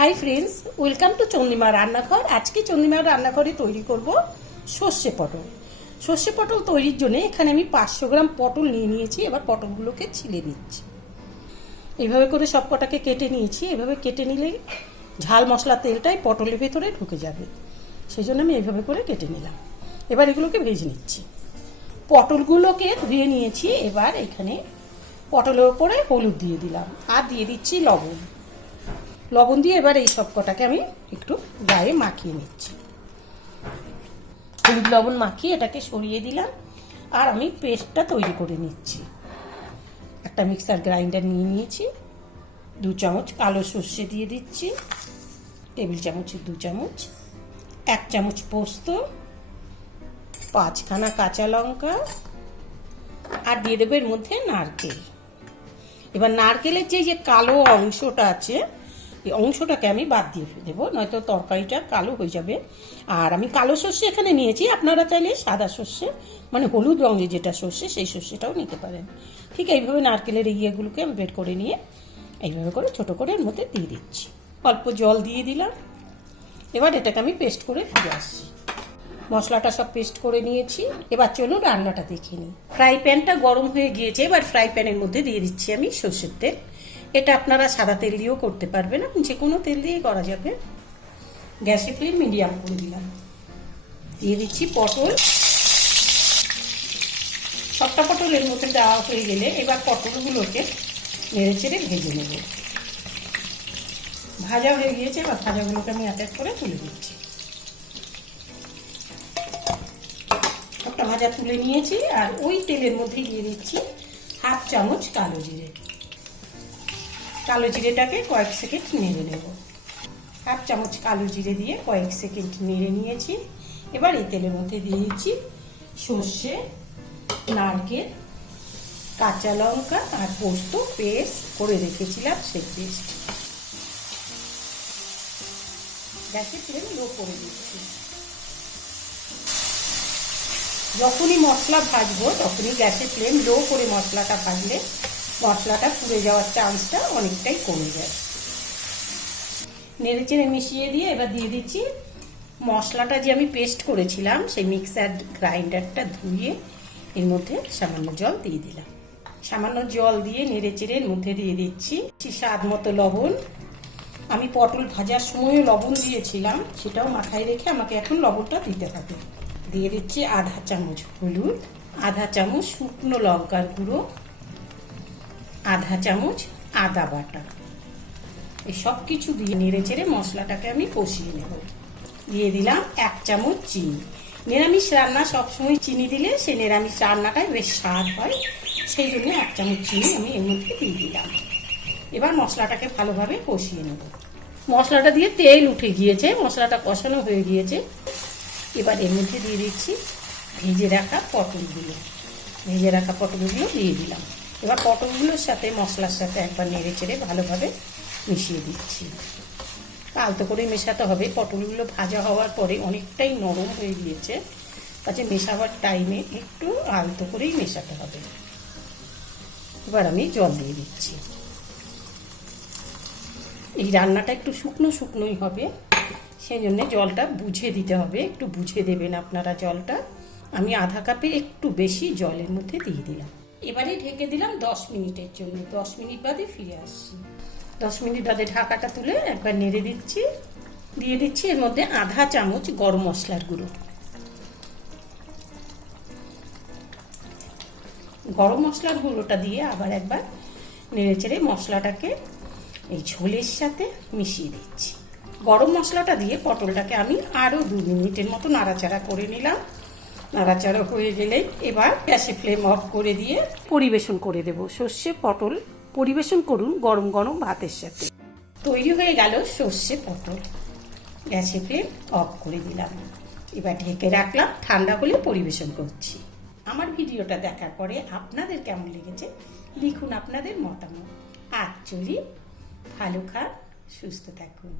Hi friends, welcome to চন্দ্রিমার রান্নাঘর। আজকে চন্দ্রিমার রান্নাঘরে তৈরি করব সর্ষে পটল। সর্ষে পটল তৈরির জন্য এখানে আমি 500 গ্রাম পটল নিয়ে নিয়েছি। এবার পটলগুলোকে ছিলে নিচ্ছি। এইভাবে করে সব কটাকে কেটে নিয়েছি। এভাবে কেটে নিলে ঝাল মশলা তেলটাই পটলের ভেতরে ঢুকে যাবে, সেই জন্য আমি এইভাবে করে কেটে নিলাম। এবার এগুলোকে ভেজে নিচ্ছি। পটলগুলোকে ধুয়ে নিয়েছি। এবার এখানে পটলের ওপরে হলুদ দিয়ে দিলাম আর দিয়ে দিচ্ছি লবণ দিয়ে এবার এই সব কটাকে আমি একটু গায়ে মাখিয়ে নিচ্ছি। হলুদ লবণ মাখিয়ে এটাকে সরিয়ে দিলাম আর আমি পেস্টটা তৈরি করে নিচ্ছি। একটা মিক্সার গ্রাইন্ডার নিয়ে নিয়েছি। 2 চামচ কালো সর্ষে দিয়ে দিচ্ছি, টেবিল চামচের 2 চামচ, 1 চামচ পোস্ত, 5খানা কাঁচা লঙ্কা আর দিয়ে দেবো এর মধ্যে নারকেল। এবার নারকেলের যে কালো অংশটা আছে, এই অংশটাকে আমি বাদ দিয়ে দেবো, নয়তো তরকারিটা কালো হয়ে যাবে। আর আমি কালো সর্ষে এখানে নিয়েছি, আপনারা চাইলে সাদা সর্ষে মানে হলুদ রঙের যেটা সর্ষে সেই সর্ষেটাও নিতে পারেন। ঠিক এইভাবে নারকেলের ইয়েগুলোকে আমি বের করে নিয়ে এইভাবে করে ছোটো করে এর মধ্যে দিয়ে দিচ্ছি। অল্প জল দিয়ে দিলাম। এবার এটাকে আমি পেস্ট করে ফিরে আসছি। মশলাটা সব পেস্ট করে নিয়েছি। এবার চলুন রান্নাটা দেখে নিই। ফ্রাই প্যানটা গরম হয়ে গিয়েছে। এবার ফ্রাই প্যানের মধ্যে দিয়ে দিচ্ছি আমি সর্ষের তেল। এটা আপনারা সাদা তেল দিয়েও করতে পারবেন, যে কোনো তেল দিয়েই করা যাবে। গ্যাসের ফ্লেম মিডিয়াম করে দিলাম। দিয়ে দিচ্ছি পটল। সবটা পটল এর মধ্যে দেওয়া হয়ে গেলে এবার পটলগুলোকে নেড়ে চেড়ে ভেজে নেব। ভাজা হয়ে গিয়েছে। এবার ভাজাগুলোকে আমি এক এক করে তুলে দিচ্ছি। সবটা ভাজা তুলে নিয়েছি আর ওই তেলের মধ্যে দিয়ে দিচ্ছি 1/2 চামচ কালো জিরে। কালো জিরেটাকে কয়েক সেকেন্ড নেড়ে নেব। 1/2 চামচ কালো জিরে দিয়ে কয়েক সেকেন্ড নেড়ে নিয়েছি। এবার এই তেলের মধ্যে দিয়ে দিচ্ছি সর্ষে, নারকেল, কাঁচা লঙ্কা আর পোস্ত পেস্ট করে রেখেছিলাম, সেই পেস্ট। গ্যাসের ফ্লেম লো করে দিচ্ছি। যখনই মশলা ভাজবো তখনই গ্যাসের ফ্লেম লো করে মশলাটা ভাজলে মশলাটা পুড়ে যাওয়ার চান্সটা অনেকটাই কমে যায়। নেড়ে চেড়ে মিশিয়ে দিয়ে এবার দিয়ে দিচ্ছি মশলাটা যে আমি পেস্ট করেছিলাম, সেই মিক্সার গ্রাইন্ডারটা ধুয়ে এর মধ্যে সামান্য জল দিয়ে দিলাম। সামান্য জল দিয়ে নেড়ে চেড়ে এর মধ্যে দিয়ে দিচ্ছি স্বাদ মতো লবণ। আমি পটল ভাজার সময়ও লবণ দিয়েছিলাম, সেটাও মাথায় রেখে আমাকে এখন লবণটা দিতে হবে। দিয়ে দিচ্ছি 1/2 চামচ হলুদ, 1/2 চামচ শুকনো লঙ্কার গুঁড়ো, 1/2 চামচ আদা বাটা। এই সব কিছু দিয়ে নেড়ে চেড়ে মশলাটাকে আমি কষিয়ে নেব। দিয়ে দিলাম 1 চামচ চিনি। নিরামিষ রান্না সবসময় চিনি দিলে সেই নিরামিষ রান্নাটাই বেশ স্বাদ হয়, সেই জন্য 1 চামচ চিনি আমি এর মধ্যে দিয়ে দিলাম। এবার মশলাটাকে ভালোভাবে কষিয়ে নেব। মশলাটা দিয়ে তেল উঠে গিয়েছে, মশলাটা কষানো হয়ে গিয়েছে। এবার এর মধ্যে দিয়ে দিচ্ছি ভেজে রাখা পটলগুলো। দিয়ে দিলাম। এবার পটলগুলোর সাথে মশলার সাথে একবার নেড়ে চেড়ে ভালোভাবে মিশিয়ে দিচ্ছি। আলতো করে মেশাতে হবে। পটলগুলো ভাজা হওয়ার পরে অনেকটাই নরম হয়ে গিয়েছে, কাজে মেশাবার টাইমে একটু আলতো করেই মেশাতে হবে। এবার আমি জল দিয়ে দিচ্ছি। এই রান্নাটা একটু শুকনো শুকনোই হবে, সেই জন্যে জলটা বুঝে দিতে হবে। একটু বুঝে দেবেন আপনারা জলটা। আমি 1/2 কাপের একটু বেশি জলের মধ্যে দিয়ে দিলাম। এবারে ঢেকে দিলাম 10 মিনিটের জন্য। 10 মিনিট বাদে ফিরে আসছি। 10 মিনিট বাদে ঢাকাটা তুলে একবার নেড়ে দিচ্ছি। দিয়ে দিচ্ছি এর মধ্যে 1/2 চামচ গরম মশলার গুঁড়ো। গরম মশলার গুঁড়োটা দিয়ে আবার একবার নেড়ে চেড়ে মশলাটাকে এই ঝোলের সাথে মিশিয়ে দিচ্ছি। গরম মশলাটা দিয়ে পটলটাকে আমি আরও 2 মিনিটের মতো নাড়াচাড়া করে নিলাম। নাড়াচাড়া হয়ে গেলে এবার গ্যাসের ফ্লেম অফ করে দিয়ে পরিবেশন করে দেব। সর্ষে পটল পরিবেশন করুন গরম গরম ভাতের সাথে। তৈরি হয়ে গেল সর্ষে পটল। গ্যাসের ফ্লেম অফ করে দিলাম। এবার ঢেকে রাখলাম, ঠান্ডা হলে পরিবেশন করছি। আমার ভিডিওটা দেখার পরে আপনাদের কেমন লেগেছে লিখুন আপনাদের মতামত। আর চলি, ভালো খান, সুস্থ থাকুন।